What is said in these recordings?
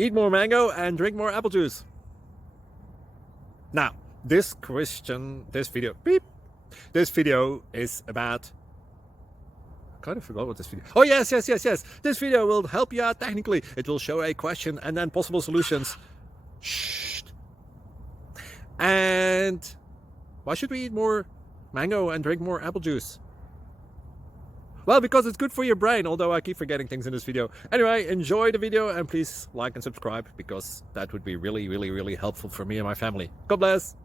Eat more mango and drink more apple juice. Now, this video is about, I kind of forgot what this video. Oh, yes. This video will help you out technically. It will show a question and then possible solutions. Shh. And why should we eat more mango and drink more apple juice? Well, because it's good for your brain, although I keep forgetting things in this video. Anyway, enjoy the video and please like and subscribe, because that would be really helpful for me and my family. God bless!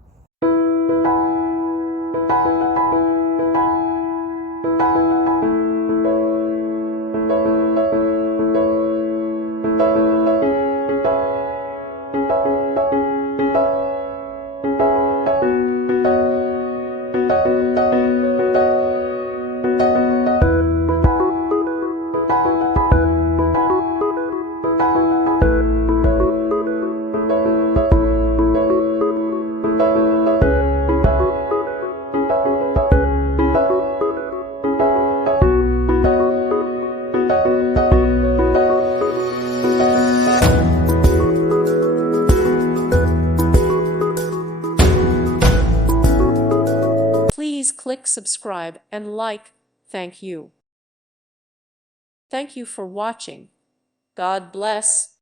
Please click subscribe and like. Thank you. Thank you for watching. God bless.